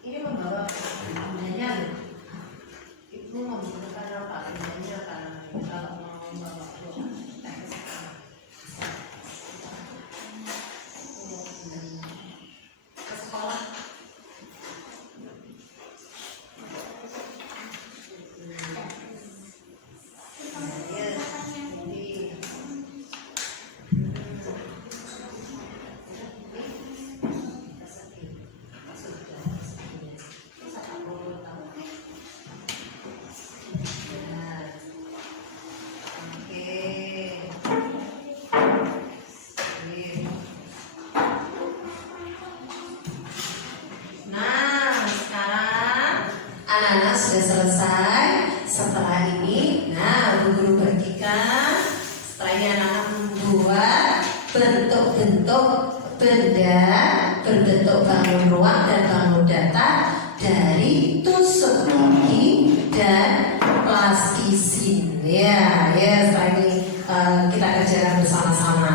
Ini membawa bundanya loh. Ibu membutuhkan apa? Bundanya kan kalau mau membawa buah. Ke sekolah. Anak-anak sudah selesai. Setelah ini, nah Bu Guru bagikan. Setelah ini anak-anak membuat bentuk-bentuk benda berbentuk bangun ruang dan bangun data dari tusuk gigi dan plastisin. Ya, setelah ini kita kerjakan bersama-sama.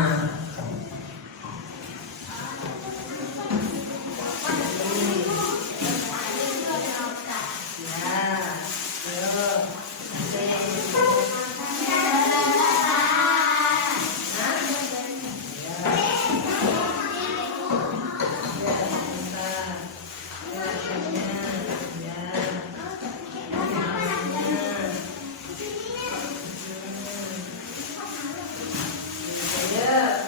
Yeah.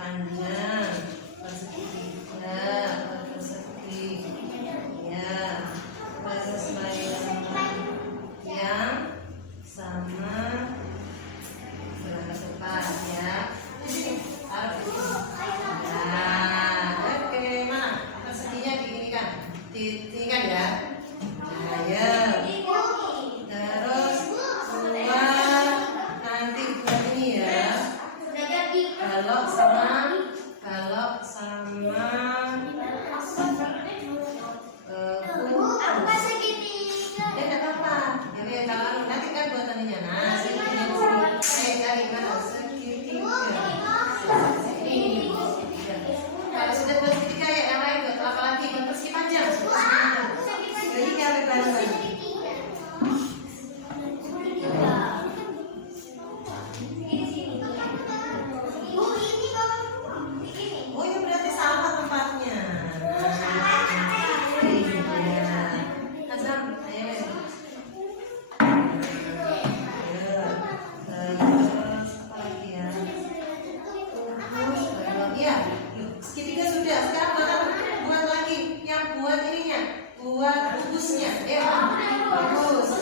panjang, persegitiga, persegi, ya. Terus yang sama berangkat tepat ya. Di sini, taruh di sini. Nah, oke, mana? Perseginya diginikan, ditinggikan ya. Ayo. Terus buat nanti buat ini ya. Kalau sama ya nggak apa-apa. Jadi kalau nanti kan buat tadinya. Nah, segitiga di sini. Saya cari mana segitiga. Segitiga. Kalau sudah buat segitiga ya yang lain buat apa lagi? Buat persegi panjang. Jadi kayak lebar-lebar. Oh ya berarti sama tempatnya. Azam, ayo. Terus apa lagi ya? Iya, segitiga sudah. Sekarang buat lagi yang buat ininya, buat kubusnya. Ya, kubus.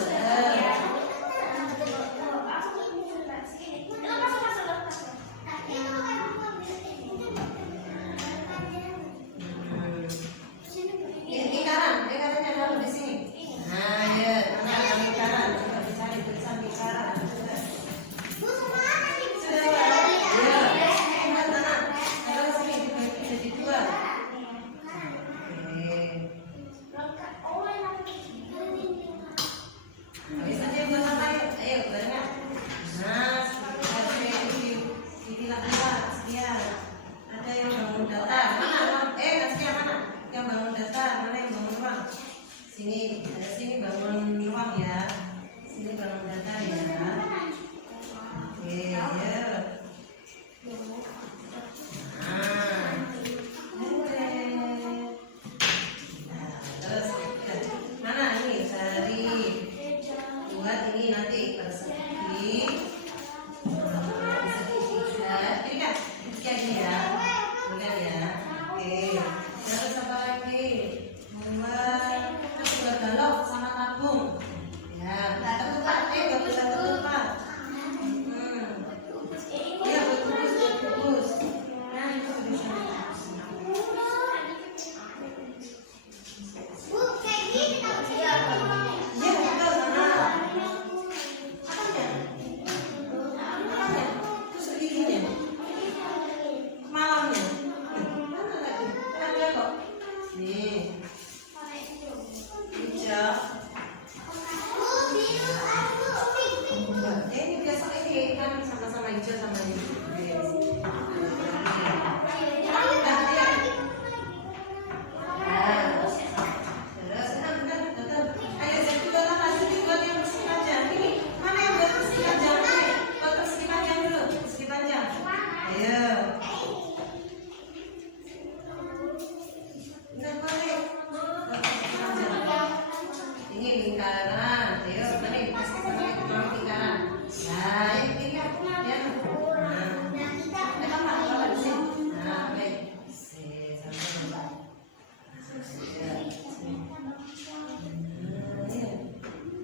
Ikannya taruh di sini. Nah, ya, mana lingkaran? Coba dicari tulisan lingkaran. Sudah, Pak? Ya. Buat mana? Taruh sini, dibagi jadi 2. Oke. Habis aja buat apa ya? Ayo, barengan. Nah, dibilang apa? Sekian. Ada yang bangun datar. Mana? Sekian mana? Yang bangun datar, mana yang bangun ruang? Sini, sini bangun ruang ya. Sini bangun datar ya. Oke, ya. Nah, oke. Nah, terus mana ini? Cari buat ini nanti persegi. Segitiga. Ini kan kayak gini ya. Boleh ya. Oke. Terus apa lagi? Buat balok sama tabung. Ya, tepat. Bagus tepat. Iya, bagus. Nah, itu bisa. Iya, betul sana. Apanya? Terus giginya. Malamnya. Mana lagi? Ada kok. Nih. Hijau. Ini biasa ini kan sama-sama hijau sama ini. Ayo saya juga lanjut buat yang persegi panjang. Ini mana yang buat persegi panjang? Buat persegi panjang dulu, persegi panjang. Ayo. Enggak boleh. Ini lingkaran. Ayo, mana yang kasih sama lingkaran? Nah, ini kan ya. Nah, apa di sini? Nah, oke. Sampai.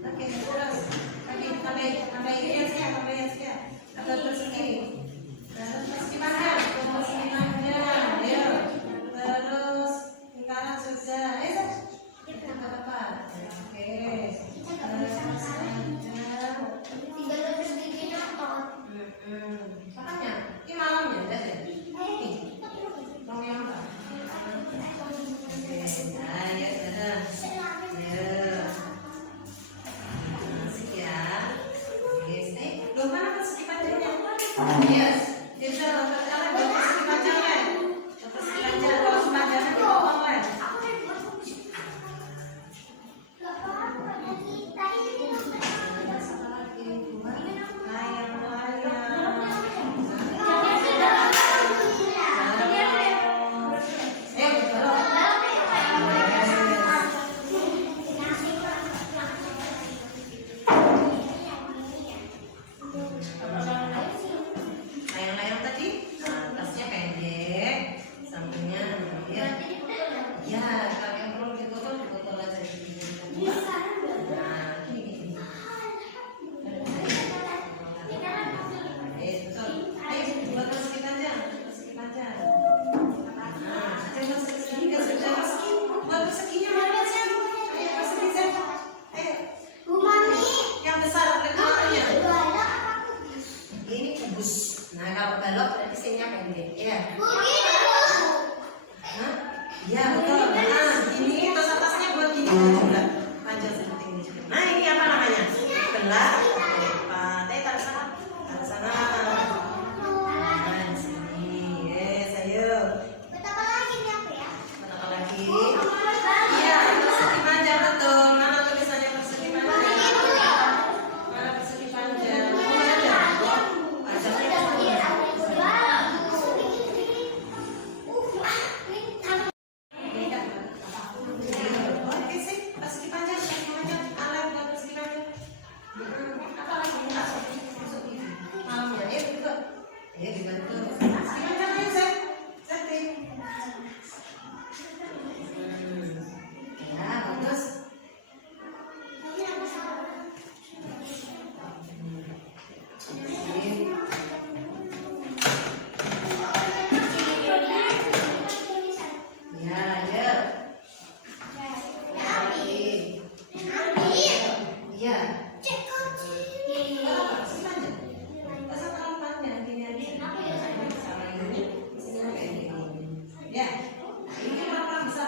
Oke, terus tambah ini ya sekian, tambah yang sekian. Atau persegi. Terus persegi panjang, ayo. Terus lingkaran sudah. Ayo, apa? Oke. Makanya, ini malamnya, lihat deh. Ini, mau yang apa? Oke, nah ya sudah. Ya. Asik ya. Oke, loh mana persegi panjangnya? Yes. Jadi kalian buat persegi panjang kan? Persegi panjang, kalau panjangnya dipotong kan? Layang-layang tadi kalau balok berarti sinnya pendek. Ya. Hah? Iya betul. Nah, gini terus atasnya buat gini juga. Panjang seperti ini juga. Nah, ini apa namanya? Belah. Lipat. Taruh sana. Taruh sana. Nah, di sini. Yes, ayo. Betapa lagi? Iya, persegi panjang betul. Mana tulisannya persegi panjang? Mana persegi panjang? Oh, ada. Panjangnya oke sih, persegi panjang, alat buat persegi panjang. Apa lagi minta masuk ini? Mau ya, juga. Ya dibantu. Persegi panjang aja, setting. Ya, bagus. Ya, ya. Iya. Ya, ini apa bisa?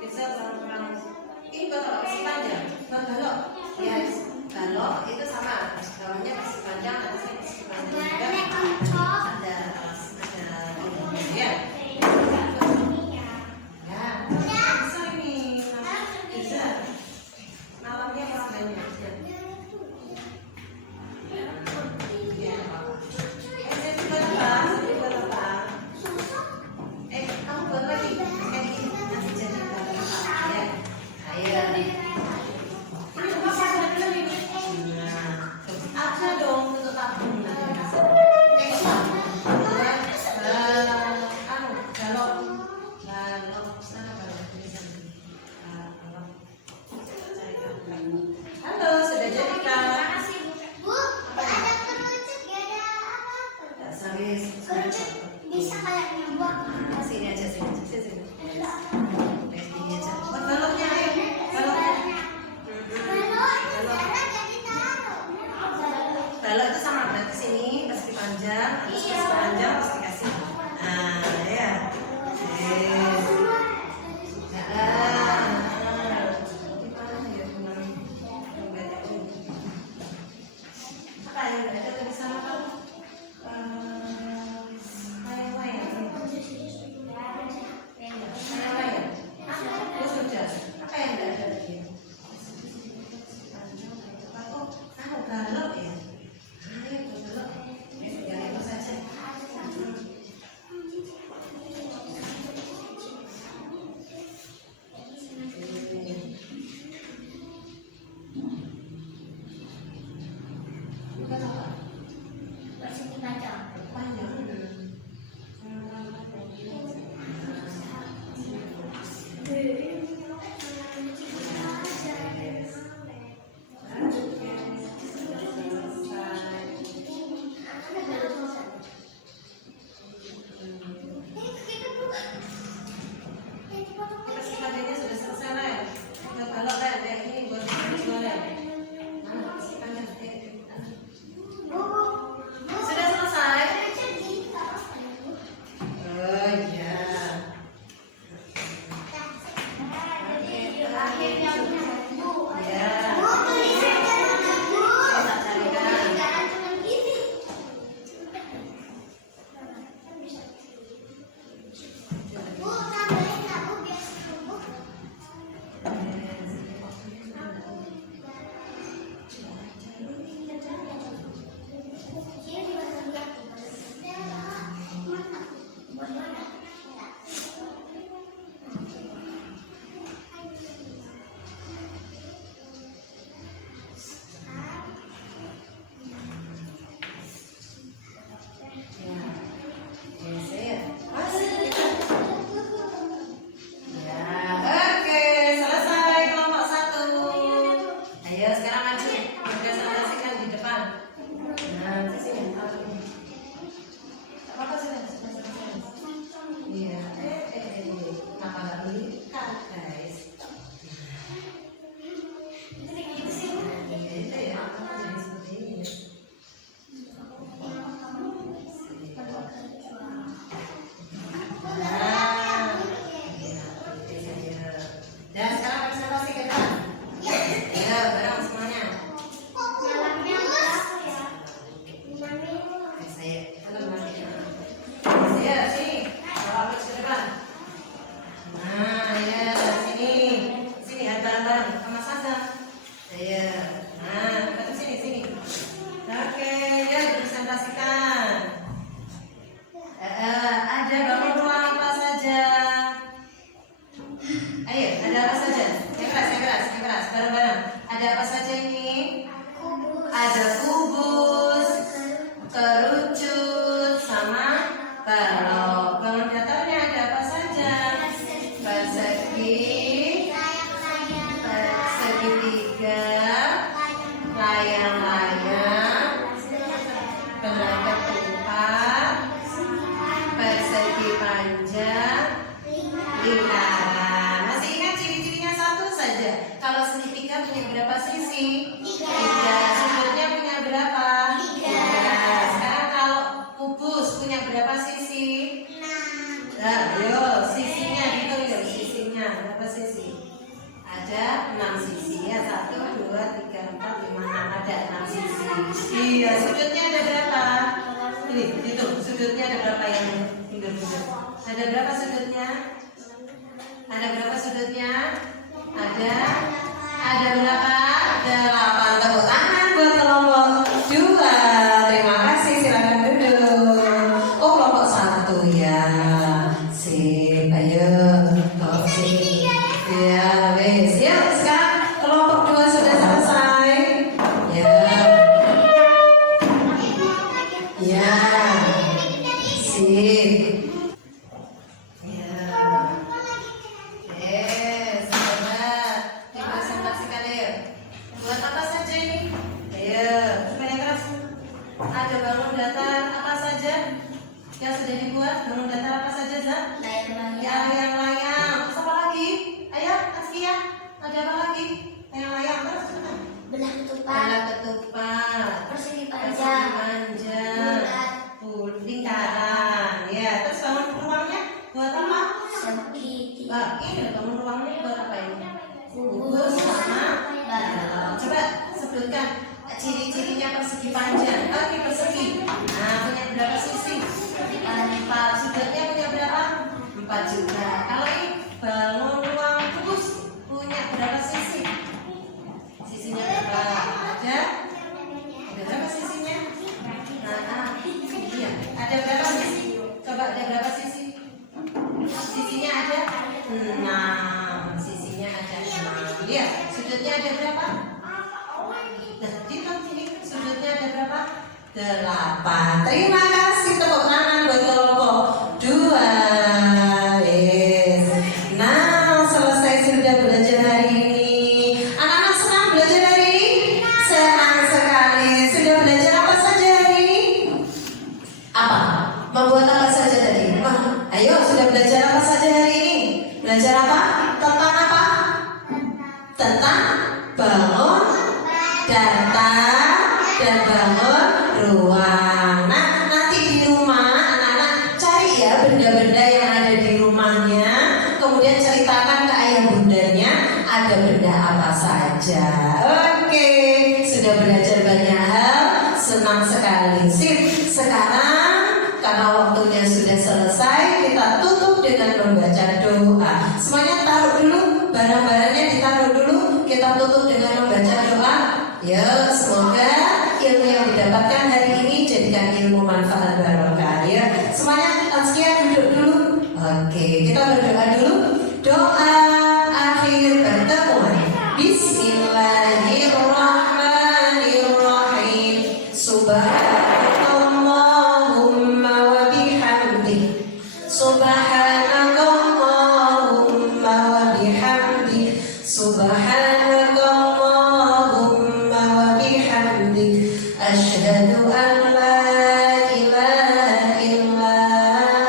Bisa terang-terang. Ini kalau si panjang, balok. Ya, balok itu sama. Bawahnya masih panjang, atasnya masih panjang juga. Ada ini. Ya. Ya, bisa ini. Bisa. Malamnya kurang banyak. Ya. Saya juga lepas, kamu buat lagi. Kayak gini, nanti jadi apa? Ya. Ayo. Ini apa dulu ini? Nah, ada dong untuk tabung. Balok sana balok ini sana. Balok. Halo, sudah jadi kan? Bisa kayak nyambung. Sini aja, sini. Sini aja. Buat baloknya, ayo. Baloknya. Balok itu sama berarti sini pasti panjang, terus pasti panjang, terus dikasih. Nah, ya. Apa yang ada tulisan apa? Persegi panjang, lingkaran. Masih ingat ciri-cirinya satu saja. Kalau segitiga punya berapa sisi? 3. Sudutnya punya berapa? 3. Sekarang kalau kubus punya berapa sisi? 6. Nah, yuk sisinya hitung yuk sisinya berapa sisi? Ada 6 sisi ya. 1, 2, 3, 4, 5, 6. Ada 6 sisi. Iya, sudutnya ada berapa? Ini, hitung sudutnya ada berapa yang bunder-bunder? Ada berapa sudutnya? Ada berapa sudutnya? Ada berapa? 8. Tepuk tangan buat kelompok 2. Terima kasih, silakan duduk. Oh, kelompok 1 ya. Sip, ayo. Kelompok sini. Ya, wes. Yuk, sekarang kelompok 2 sudah selesai. Ya. Ya. Sip. Ya. Sahabat. Terima sahabat sekalian. Buat apa saja ini? Ayo, supaya keras. Ada bangun datar apa saja yang sudah dibuat? Bangun datar apa saja, Zak? Layang-layang. Terus apa lagi? Ayo, Askia. Ada apa lagi? Layang-layang. Terus cepetan. Belah ketupat. Bola ketupat. Persegi Persegi panjang. panjang. Lingkaran. Ya, terus bangun ruangnya buat apa? Segitiga. Ini bangun ruangnya buat apa ini? Kubus sama coba sebutkan ciri-cirinya persegi panjang. Oke, persegi. Nah, punya berapa sisi? 4. Sudutnya punya berapa? 4 juga. Kalau ini bangun ruang kubus punya berapa sisi? Sisinya berapa? Ada berapa sisinya? Nah, iya. Ada berapa sisi? Coba ada berapa sisi? Sisinya ada 6. Sisinya ada 6. Lihat, sudutnya ada berapa? Nah, hitung sini sudutnya ada berapa? 8. Terima kasih, tepuk tangan buat kelompok 2. Yes. Nah, selesai sudah belajar hari ini. Anak-anak senang belajar hari ini? Senang sekali. Sudah belajar apa saja hari ini? Apa? Membuat apa saja tadi? Ayo, sudah belajar apa saja hari ini? Belajar apa? Tentang apa? Tentang bangun datar dan bangun ruang. Nah, nanti di rumah anak-anak cari ya benda-benda yang ada di rumahnya. Kemudian ceritakan ke ayah bundanya ada benda apa saja. Oke, sudah belajar banyak hal. Senang sekali. Sip. Sekarang karena waktunya sudah selesai, kita tutup dengan membaca doa. Semuanya taruh dulu, barang-barangnya ditaruh dulu. Kita tutup dengan membaca doa. Ya, semoga ilmu yang didapatkan hari ini jadikan ilmu manfaat barokah. Ya, semuanya Askia duduk dulu. Oke, kita berdoa dulu. Doa akhir pertemuan. Bismillahirrahmanirrahim. Subhanallahumma wa bihamdik. Subhanallahumma wa bihamdik. Subhanallahumma wa bihamdik. Asyhadu an la ilaha illa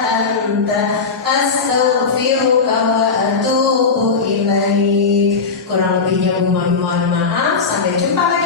anta astaghfiruka wa atubu ilaik. Kurang lebihnya mohon maaf. Sampai jumpa lagi.